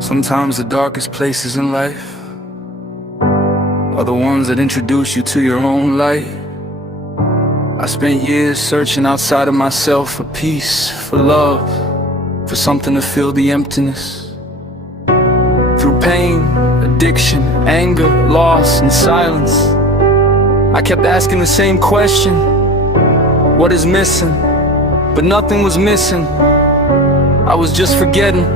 Sometimes the darkest places in life are the ones that introduce you to your own light. I spent years searching outside of myself for peace, for love, for something to fill the emptiness. Through pain, addiction, anger, loss, and silence, I kept asking the same question: what is missing? But nothing was missing. I was just forgetting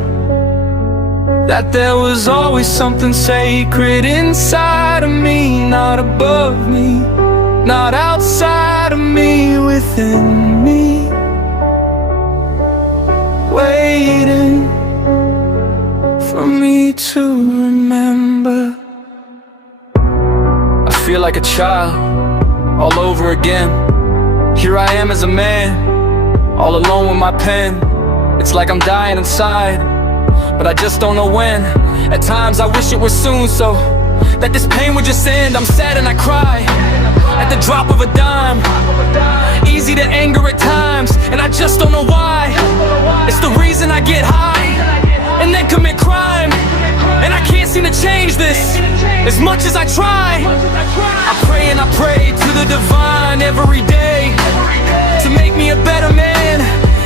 that there was always something sacred inside of me, not above me, not outside of me, within me, waiting for me to remember. I feel like a child all over again. Here I am as a man, all alone with my pen. It's like I'm dying inside, but I just don't know when. At times I wish it were soon, so that this pain would just end. I'm sad and I cry at the drop of a dime. Easy to anger at times, and I just don't know why. It's the reason I get high and then commit crime, and I can't seem to change this as much as I try. I pray and I pray to the divine every day to make me a better man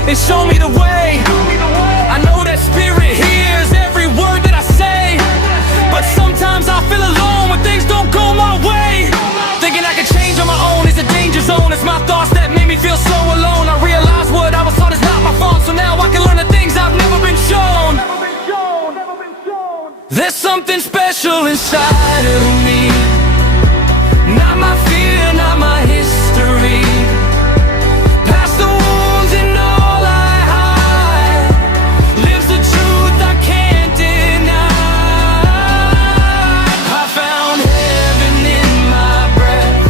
and show me the way. I know that spirit hears every word that I say, but sometimes I feel alone when things don't go my way. Thinking I can change on my own is a danger zone. It's my thoughts that made me feel so alone. I realize what I was taught is not my fault, so now I can learn the things I've never been shown. There's something special inside of me, not my fear, not my history. Past the wounds and all I hide lives the truth I can't deny. I found heaven in my breath,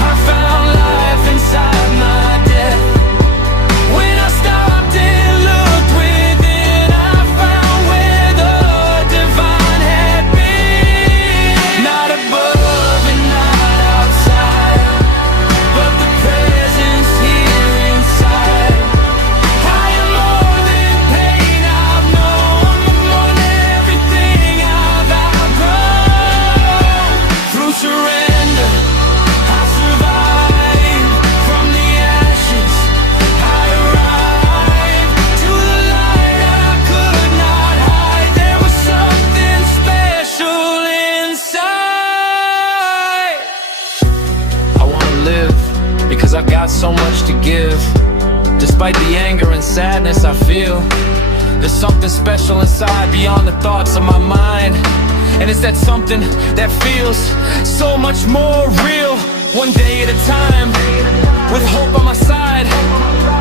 I found life inside my death. When I stopped and looked within, I found where the divine had been. Not above and not outside, but the presence here inside. I am more than pain I've known, more than everything I've outgrown. Through surrender, I survive. From the ashes, I arrive to the light I could not hide. There was something special inside. I wanna live because I've got so much to give. Despite the anger and sadness I feel, there's something special inside beyond the thoughts of my mind. And it's that something that feels so much more real. One day at a time, with hope on my side.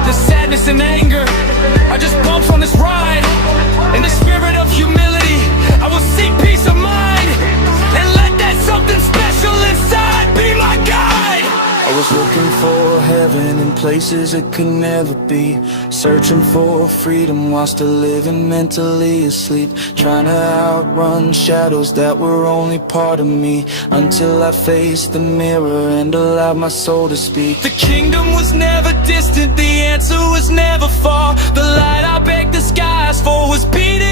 The sadness and anger are just bumps on this ride. In the spirit of humility, I will seek peace of mind and let that something special inside be my guide. I was looking for heaven in places it could never be, searching for freedom while still living mentally asleep, trying to outrun shadows that were only part of me, until I faced the mirror and allowed my soul to speak. The kingdom was never distant, the answer was never far. The light I begged the skies for was beating